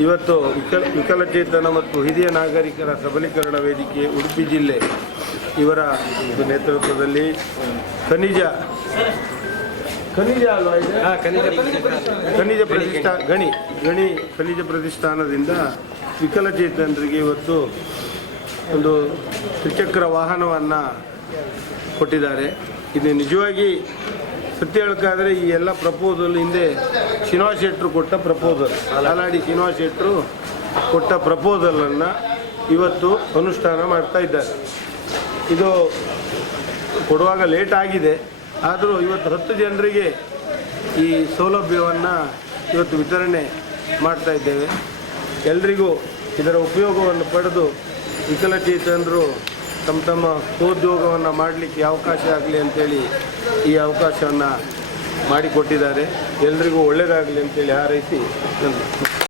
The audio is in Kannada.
ಇವತ್ತು ವಿಕಲ ವಿಕಲಚೇತನ ಮತ್ತು ಹಿರಿಯ ನಾಗರಿಕರ ಸಬಲೀಕರಣ ವೇದಿಕೆ ಉಡುಪಿ ಜಿಲ್ಲೆ ಇವರ ಒಂದು ನೇತೃತ್ವದಲ್ಲಿ ಖನಿಜ ಖನಿಜ? ಖನಿಜ ಪ್ರತಿಷ್ಠಾ ಗಣಿ ಗಣಿ ಖನಿಜ ಪ್ರತಿಷ್ಠಾನದಿಂದ ವಿಕಲಚೇತನರಿಗೆ ಇವತ್ತು ಒಂದು ತ್ರಿಚಕ್ರ ವಾಹನವನ್ನು ಕೊಟ್ಟಿದ್ದಾರೆ ಇದು ನಿಜವಾಗಿ ಸತ್ಯ ಹೇಳಕ್ಕಾದ್ರೆ ಈ ಎಲ್ಲ ಪ್ರಪೋಸಲ್ ಹಿಂದೆ ಶ್ರೀನಿವಾಸ್ ಶೆಟ್ಟರು ಕೊಟ್ಟ ಪ್ರಪೋಸಲ್ ಅಲಾಡಿ ಶ್ರೀನಿವಾಸ್ ಶೆಟ್ಟರು ಕೊಟ್ಟ ಪ್ರಪೋಸಲನ್ನು ಇವತ್ತು ಅನುಷ್ಠಾನ ಮಾಡ್ತಾ ಇದ್ದಾರೆ. ಇದು ಕೊಡುವಾಗ ಲೇಟ್ ಆಗಿದೆ. ಆದರೂ ಇವತ್ತು ಹತ್ತು ಜನರಿಗೆ ಈ ಸೌಲಭ್ಯವನ್ನು ಇವತ್ತು ವಿತರಣೆ ಮಾಡ್ತಾ ಇದ್ದೇವೆ. ಎಲ್ರಿಗೂ ಇದರ ಉಪಯೋಗವನ್ನು ಪಡೆದು ವಿಕಲಚೇತನರು ತಮ್ಮ ತಮ್ಮ ಸ್ವೋದ್ಯೋಗವನ್ನು ಮಾಡಲಿಕ್ಕೆ ಅವಕಾಶ ಆಗಲಿ ಅಂತೇಳಿ ಈ ಅವಕಾಶವನ್ನು ಮಾಡಿಕೊಟ್ಟಿದ್ದಾರೆ. ಎಲ್ರಿಗೂ ಒಳ್ಳೆಯದಾಗಲಿ ಅಂತೇಳಿ ಹಾರೈಸಿ